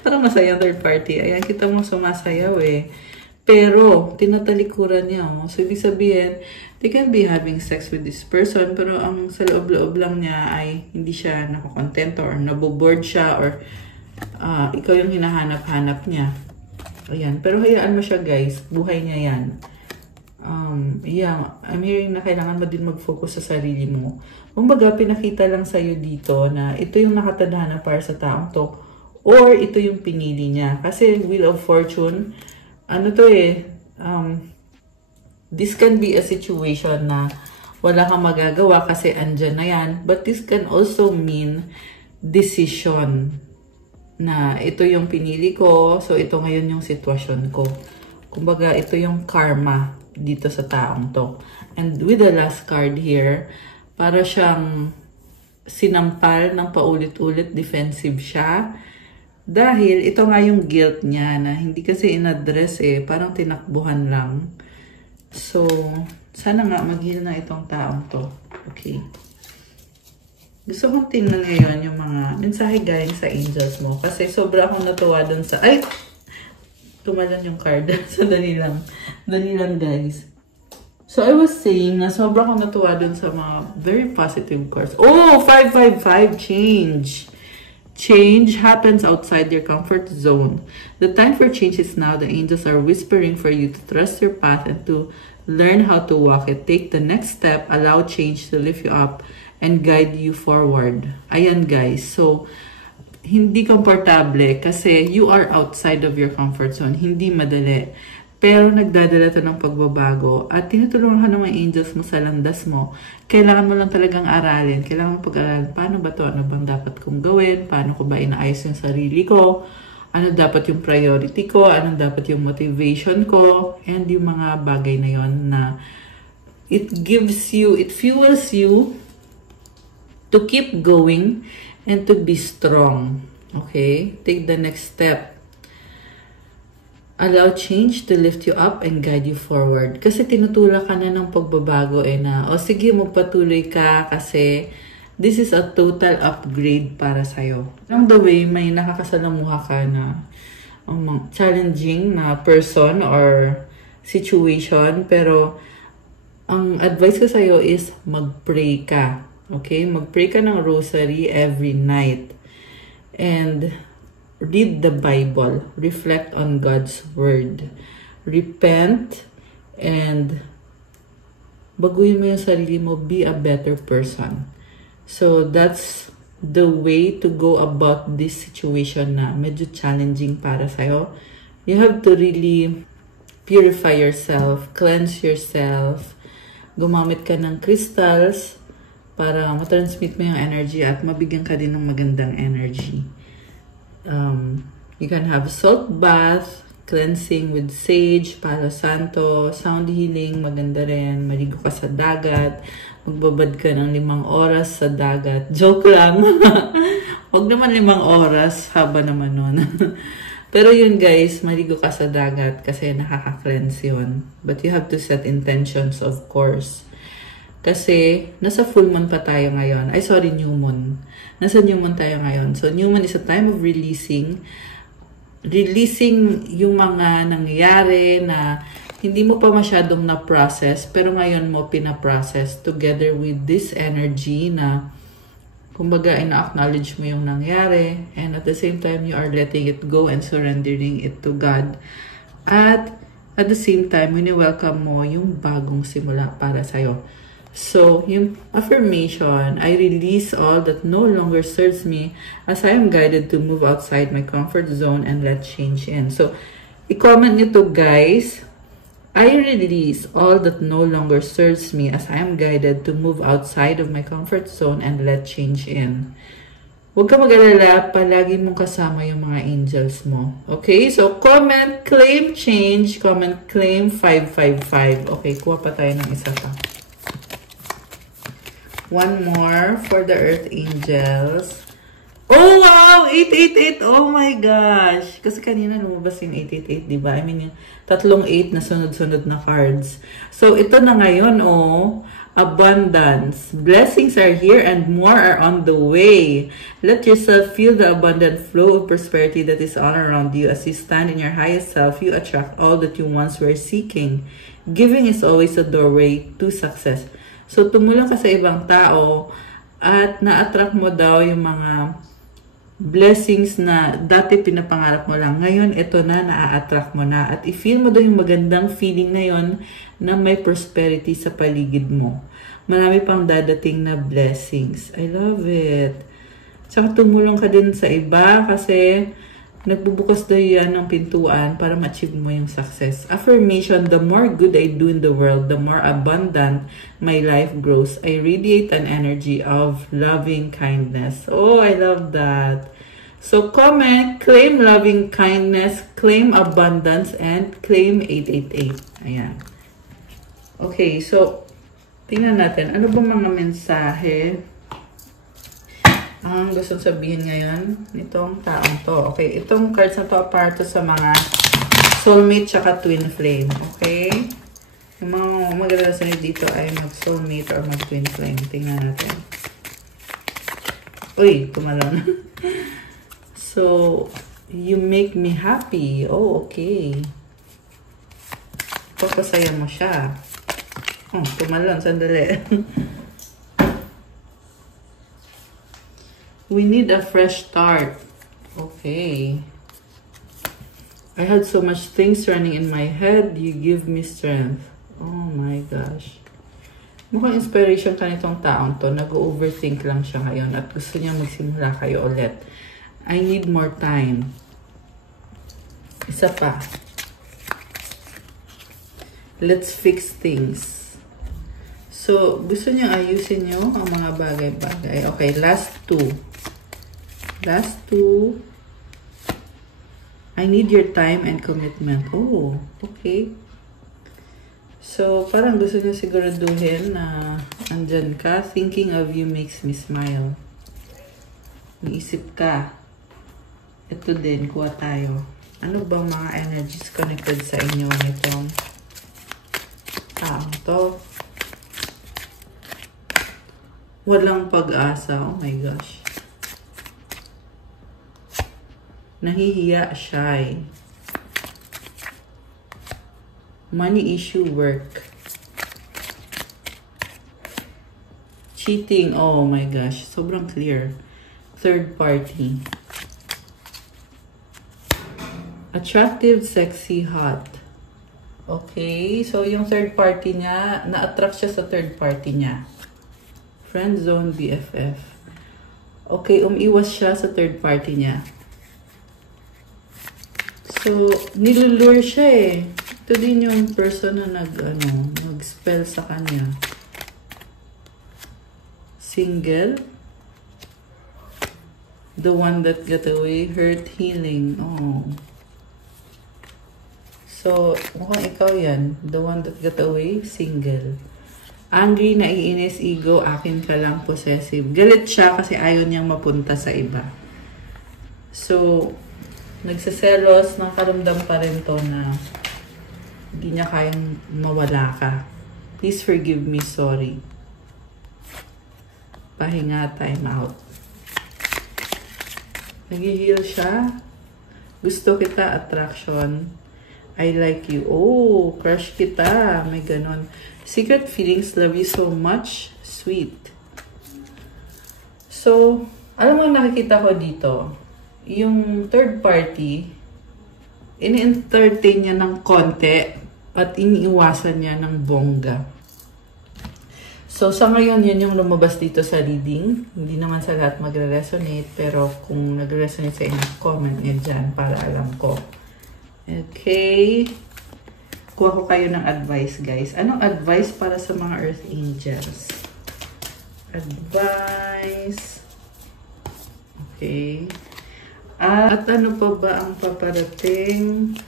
Parang masaya yung third party. Ayan, kita mo sumasayaw eh. Pero, tinatalikuran niya. Oh. So, ibig sabihin, they can be having sex with this person, pero ang sa loob-loob lang niya ay hindi siya nakokontento or naboboard siya or ikaw yung hinahanap-hanap niya. Ayan. Pero hayaan mo siya, guys. Buhay niya yan. Yeah. I'm hearing na kailangan mo din mag-focus sa sarili mo. Kumbaga, pinakita lang sa'yo dito na ito yung nakatadhana para sa taong to or ito yung pinili niya. Kasi Wheel of Fortune, ano to eh, this can be a situation na wala kang magagawa kasi andyan na yan. But this can also mean decision na ito yung pinili ko, so ito ngayon yung sitwasyon ko. Kumbaga, ito yung karma dito sa taong to. And with the last card here, para siyang sinampal ng paulit-ulit, defensive siya. Dahil ito nga yung guilt niya na hindi kasi in-address eh, parang tinakbuhan lang. So, sana nga mag-heal na itong taong to. Okay. Gusto kong tingnan ngayon yung mga mensahe galing sa angels mo. Kasi sobra akong natuwa dun sa... Ay! Tumalan yung card. So, dali lang. Dali lang, guys. So, I was saying na sobra akong natuwa dun sa mga very positive cards. Oh! 555! Change! Change happens outside your comfort zone. The time for change is now. The angels are whispering for you to trust your path and to learn how to walk it. Take the next step. Allow change to lift you up and guide you forward. Ayan, guys. So, hindi komportable kasi you are outside of your comfort zone. Hindi madali. Pero nagdadala to ng pagbabago at tinutulungan ka ng mga angels mo sa landas mo. Kailangan mo lang talagang aralin. Kailangan mo pag-aralan, paano ba to? Ano bang dapat kong gawin? Paano ko ba inaayos yung sarili ko? Ano dapat yung priority ko? Ano dapat yung motivation ko? And yung mga bagay na yon na it gives you, it fuels you to keep going and to be strong. Okay? Take the next step. Allow change to lift you up and guide you forward. Kasi tinutulak ka na ng pagbabago eh na, o sige, magpatuloy ka kasi this is a total upgrade para sa'yo. Along the way, may nakakasalamuha ka na challenging na person or situation, pero ang advice ko sa'yo is mag-pray ka. Okay? Mag-pray ka ng rosary every night. And read the Bible. Reflect on God's Word. Repent and baguhin mo yung sarili mo. Be a better person. So, that's the way to go about this situation na medyo challenging para sa'yo. You have to really purify yourself, cleanse yourself, gumamit ka ng crystals para matransmit mo yung energy at mabigyan ka din ng magandang energy. You can have salt bath, cleansing with sage, palo santo, sound healing, maganda rin. Maligo ka sa dagat, magbabad ka ng 5 oras sa dagat. Joke lang. Huwag naman 5 oras, haba naman nun. Pero yun guys, maligo ka sa dagat kasi nakaka-cleanse yun. But you have to set intentions, of course. Kasi nasa full moon pa tayo ngayon. Ay, sorry, new moon. Nasa new moon tayo ngayon. So, new moon is a time of releasing yung mga nangyayari na hindi mo pa masyadong na-process, pero ngayon mo pina-process together with this energy na kumbaga ina-acknowledge mo yung nangyari, and at the same time you are letting it go and surrendering it to God. At the same time, welcome mo yung bagong simula para sa'yo. So, yung affirmation, I release all that no longer serves me as I am guided to move outside my comfort zone and let change in. So, i-comment nyo to guys. I release all that no longer serves me as I am guided to move outside of my comfort zone and let change in. Huwag ka mag-alala, palagi mong kasama yung mga angels mo. Okay? So, comment, claim, change, comment, claim, 555. Okay, kuha pa tayo ng isa pa. One more for the Earth Angels. Oh, wow! 888! Oh my gosh! Kasi kanina lumabas yung 888, diba? I mean, yung 3 8 na sunod-sunod na cards. So, ito na ngayon, oh. Abundance. Blessings are here and more are on the way. Let yourself feel the abundant flow of prosperity that is all around you. As you stand in your highest self, you attract all that you once were seeking. Giving is always a doorway to success. So, tumulong ka sa ibang tao at na-attract mo daw yung mga blessings na dati pinapangarap mo lang. Ngayon, ito na, na-attract mo na. At i-feel mo daw yung magandang feeling na yon na may prosperity sa paligid mo. Marami pang dadating na blessings. I love it. Tsaka tumulong ka din sa iba kasi nagbubukas daw yan ng pintuan para ma-achieve mo yung success. Affirmation, the more good I do in the world, the more abundant my life grows. I radiate an energy of loving kindness. Oh, I love that. So, comment, claim loving kindness, claim abundance, and claim 888. Ayan. Okay, so, tingnan natin. Ano ba mga mensahe ang gusto sabihin ngayon nitong taong to? Okay, itong cards na to para to sa mga soulmate tsaka twin flame. Okay? Yung mga magdadasan dito ay mag-soulmate or mag-twin flame. Tingnan natin. Uy, tumalon. So, you make me happy. Oh, okay. Papasaya mo siya. Oh, tumalon. Sandali. We need a fresh start. Okay. I had so much things running in my head. You give me strength. Oh my gosh. Mukhang inspiration ka nitong taong to. Nag-overthink lang siya ngayon at gusto niya magsimula kayo ulit. I need more time. Isa pa. Let's fix things. So, gusto niyo ayusin niyo ang mga bagay-bagay. Okay, last two. Last two. I need your time and commitment. Oh, okay. So, parang gusto niyo siguraduhin na andyan ka. Thinking of you makes me smile. Naisip ka. Ito din, kuha tayo. Ano bang mga energies connected sa inyo nitong taong to? Walang pag-asa. Oh my gosh. Nahihiya, shy. Money issue, work. Cheating. Oh my gosh. Sobrang clear. Third party. Attractive, sexy, hot. Okay. So, yung third party niya, na-attract siya sa third party niya. Friend zone, BFF. Okay. Umiwas siya sa third party niya. So, nilulure siya eh. Ito din yung person na nag-spell sa kanya. Single. The one that got away. Hurt, healing. Oh. So, mukhang ikaw yan. The one that got away. Single. Angry, naiinis, ego. Akin ka lang, possessive. Galit siya kasi ayaw niyang mapunta sa iba. So, nagsiselos. Nakaramdam pa rin to na hindi niya kayang mawala ka. Please forgive me, sorry. Pahinga, time out. Nag-heal siya. Gusto kita, attraction. I like you. Oh, crush kita. May ganon. Secret feelings, love you so much. Sweet. So, alam mo nakikita ko dito? Yung third party, ini-entertain niya ng konti at iniiwasan niya ng bongga. So, sa ngayon, yan yung lumabas dito sa reading. Hindi naman sa lahat magre-resonate, pero kung nagre-resonate sa inyo, comment niyo dyan para alam ko. Okay. Kuha ko kayo ng advice, guys. Anong advice para sa mga Earth Angels? Advice. Okay. At ano pa ba ang paparating?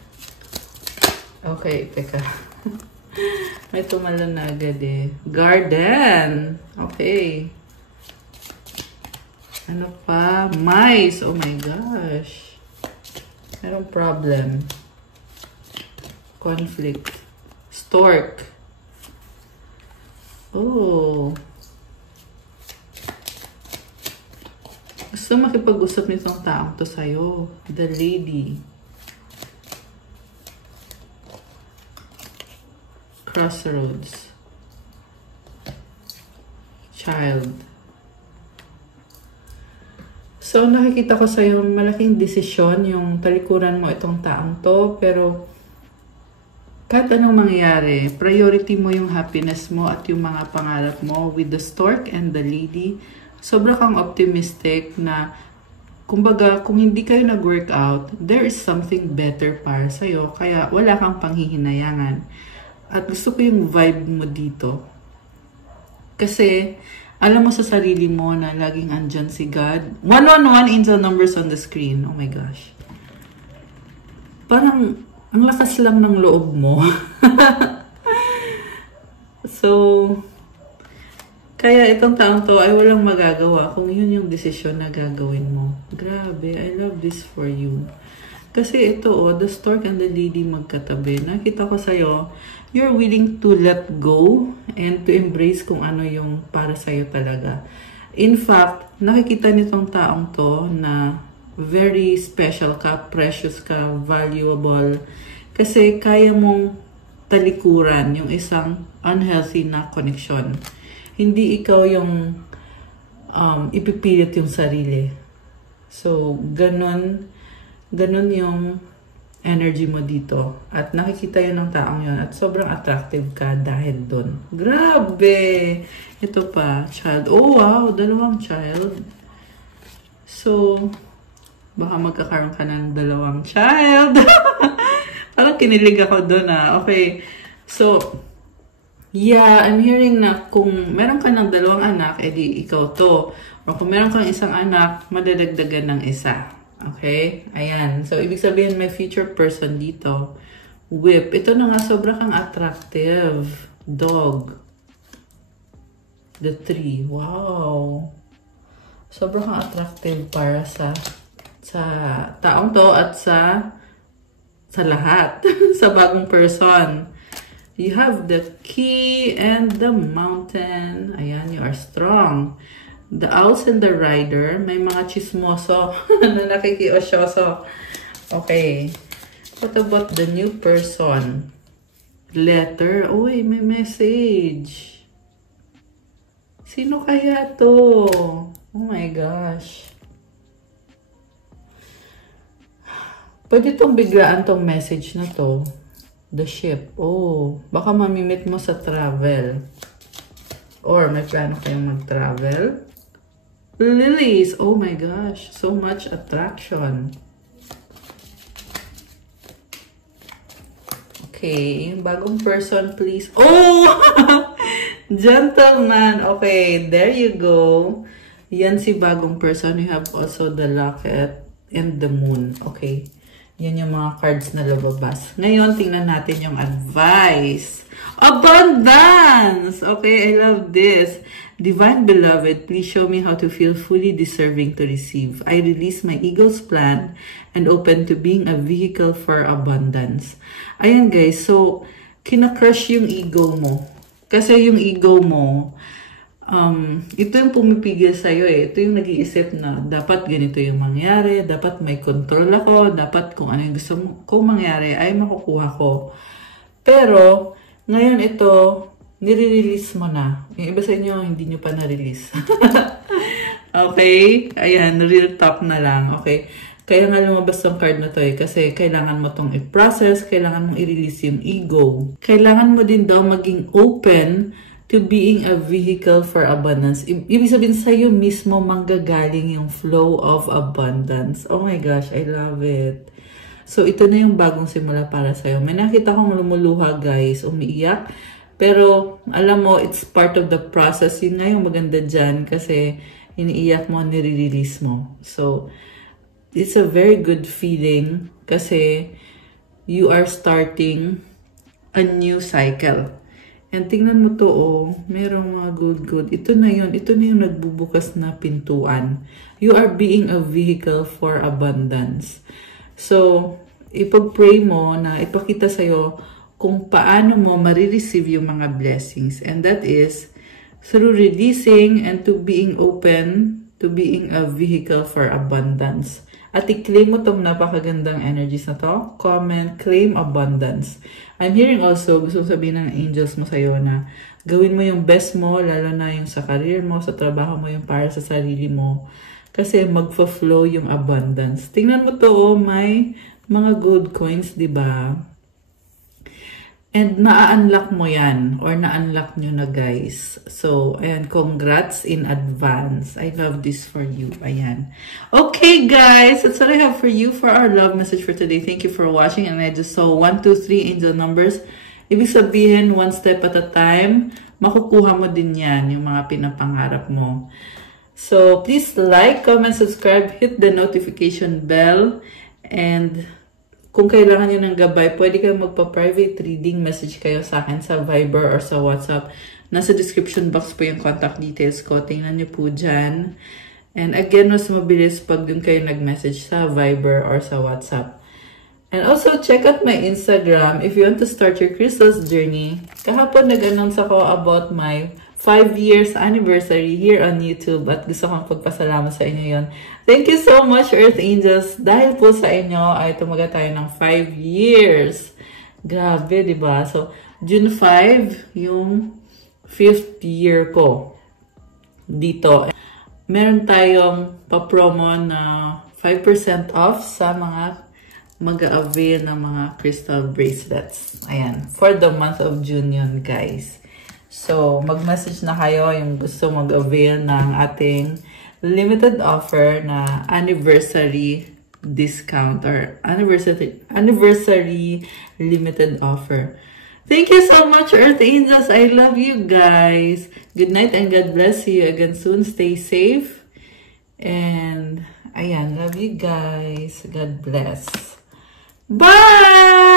Okay, teka. May tumalon na agad eh. Garden. Okay. Ano pa? Mice. Oh my gosh. Merong problem. Conflict. Stork. Oh. Gusto makipag-usap nitong taong to sa'yo. The lady. Crossroads. Child. So, nakikita ko sa'yo malaking desisyon yung talikuran mo itong taong to. Pero, kahit anong mangyayari, priority mo yung happiness mo at yung mga pangarap mo with the stork and the lady. Sobra kang optimistic na, kumbaga, kung hindi kayo nag-work out, there is something better para sa'yo. Kaya, wala kang panghihinayangan. At gusto ko yung vibe mo dito. Kasi, alam mo sa sarili mo na laging andyan si God. 111 angel numbers on the screen. Oh my gosh. Parang, ang lakas lang ng loob mo. So, kaya itong taong to ay walang magagawa kung yun yung desisyon na gagawin mo. Grabe, I love this for you. Kasi ito, the stork and the lady magkatabi. Nakita ko sa'yo, you're willing to let go and to embrace kung ano yung para sa'yo talaga. In fact, nakikita nitong taong to na very special ka, precious ka, valuable. Kasi kaya mong talikuran yung isang unhealthy na connection. Hindi ikaw yung ipipilit yung sarili. So, ganun yung energy mo dito. At nakikita yun ng taong yun. At sobrang attractive ka dahil dun. Grabe! Ito pa, child. Oh, wow! 2 child. So, baka magkakaroon ka ng 2 child. Parang kinilig ako dun ah. Okay. So, yeah, I'm hearing na kung meron ka ng 2 anak, edi ikaw to. O kung meron kang isang anak, madadagdagan ng isa. Okay? Ayan. So, ibig sabihin may future person dito. Whip. Ito na nga, sobra kang attractive. Dog. The 3. Wow. Sobra kang attractive para sa taong to at sa lahat. Sa bagong person. You have the key and the mountain. Ayan, you are strong. The owls and the rider. May mga chismoso na nakikiosyoso. Okay. What about the new person? Letter. Uy, may message. Sino kaya to? Oh my gosh. Pwede tong biglaan tong message na to. The ship. Oh, baka mamimit mo sa travel. Or may plano kayong mag-travel. Lilies. Oh my gosh. So much attraction. Okay. Bagong person, please. Oh! Gentleman. Okay. There you go. Yan si bagong person. You have also the locket and the moon. Okay. Yan yung mga cards na lababas. Ngayon, tingnan natin yung advice. Abundance! Okay, I love this. Divine Beloved, please show me how to feel fully deserving to receive. I release my ego's plan and open to being a vehicle for abundance. Ayan guys, so, kinakrush yung ego mo. Kasi yung ego mo, ito yung pumipigil sa'yo eh. Ito yung nag-iisip na dapat ganito yung mangyari, dapat may control ako, dapat kung ano yung gusto kong mangyari ay makukuha ko. Pero, ngayon ito, nire-release mo na. Yung iba sa inyo, hindi nyo pa na-release. Okay? Ayan, real talk na lang. Okay? Kaya nga lumabas tong card na to eh. Kasi kailangan mo tong i-process, kailangan mong i-release yung ego. Kailangan mo din daw maging open to being a vehicle for abundance. Ibig sabihin sa'yo mismo manggagaling yung flow of abundance. Oh my gosh, I love it. So, ito na yung bagong simula para sa'yo. May nakita kong lumuluha, guys, umiiyak. Pero, alam mo, it's part of the process. Yun nga yung maganda dyan kasi iniiyak mo, nire-release mo. So, it's a very good feeling kasi you are starting a new cycle. And tingnan mo to, oh, merong mga good. Ito na yun. Ito na yung nagbubukas na pintuan. You are being a vehicle for abundance. So, ipag-pray mo na ipakita sa'yo kung paano mo marireceive yung mga blessings. And that is through releasing and to being open to being a vehicle for abundance. At i-claim mo tong napakagandang energies na to. Comment, claim abundance. I'm hearing also, gusto sabihin ng angels mo sa'yo na gawin mo yung best mo, lalo na yung sa career mo, sa trabaho mo, yung para sa sarili mo. Kasi magfa-flow yung abundance. Tingnan mo to, oh, may mga gold coins, di ba? And na-unlock mo yan or na-unlock nyo na guys. So, ayan, congrats in advance. I love this for you. Ayan. Okay guys, that's what I have for you for our love message for today. Thank you for watching. And I just saw 1, 2, 3 angel numbers. Ibig sabihin, one step at a time, makukuha mo din yan, yung mga pinapangarap mo. So, please like, comment, subscribe, hit the notification bell, and kung kailangan nyo ng gabay, pwede kayo magpa-private reading, message kayo sa akin sa Viber or sa WhatsApp. Nasa description box po yung contact details ko. Tingnan nyo po dyan. And again, mas mabilis pag dun kayo nag-message sa Viber or sa WhatsApp. And also, check out my Instagram if you want to start your crystals journey. Kahapon nag-announce ako about my 5 years anniversary here on YouTube at gusto kong pagpasalamat sa inyo yon. Thank you so much, Earth Angels. Dahil po sa inyo ay tumaga tayo ng 5 years. Grabe, di ba? So, June 5, yung 5th year ko dito. Meron tayong pa-promo na 5% off sa mga mag-a-avail ng mga crystal bracelets. Ayan. For the month of June yun, guys. So, mag-message na kayo yung gusto mag-avail ng ating limited offer na anniversary discount or anniversary limited offer. Thank you so much, Earth Angels. I love you guys. Good night and God bless you again soon. Stay safe. And, ayan, love you guys. God bless. Bye!